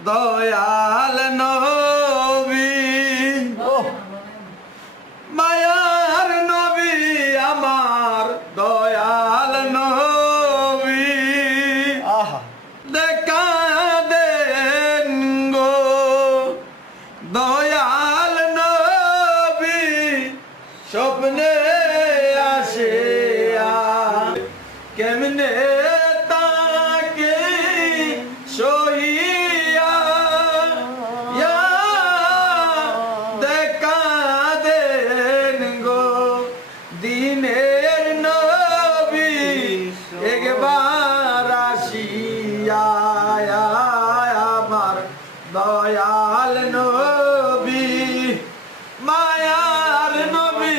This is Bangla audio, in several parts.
দয়াল নবী মায়ার নবী আমার দয়াল নবী দেখা দেন গো দয়াল নবী স্বপ্নে আসে কেমনে তাকে সহিয়া দেখা দেন গো দিনের নবী একবার আসিয়া আমার দয়াল নবী মায়ার নবী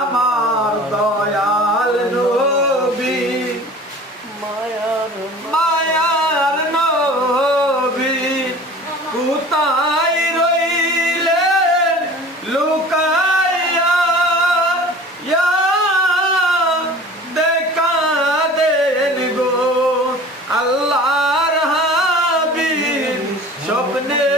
আমার দয়াল নবী মায়ার নবী কোথায় রইলেন লুকাইয়া দেখা দেন গো আল্লাহর হাবিব স্বপ্নে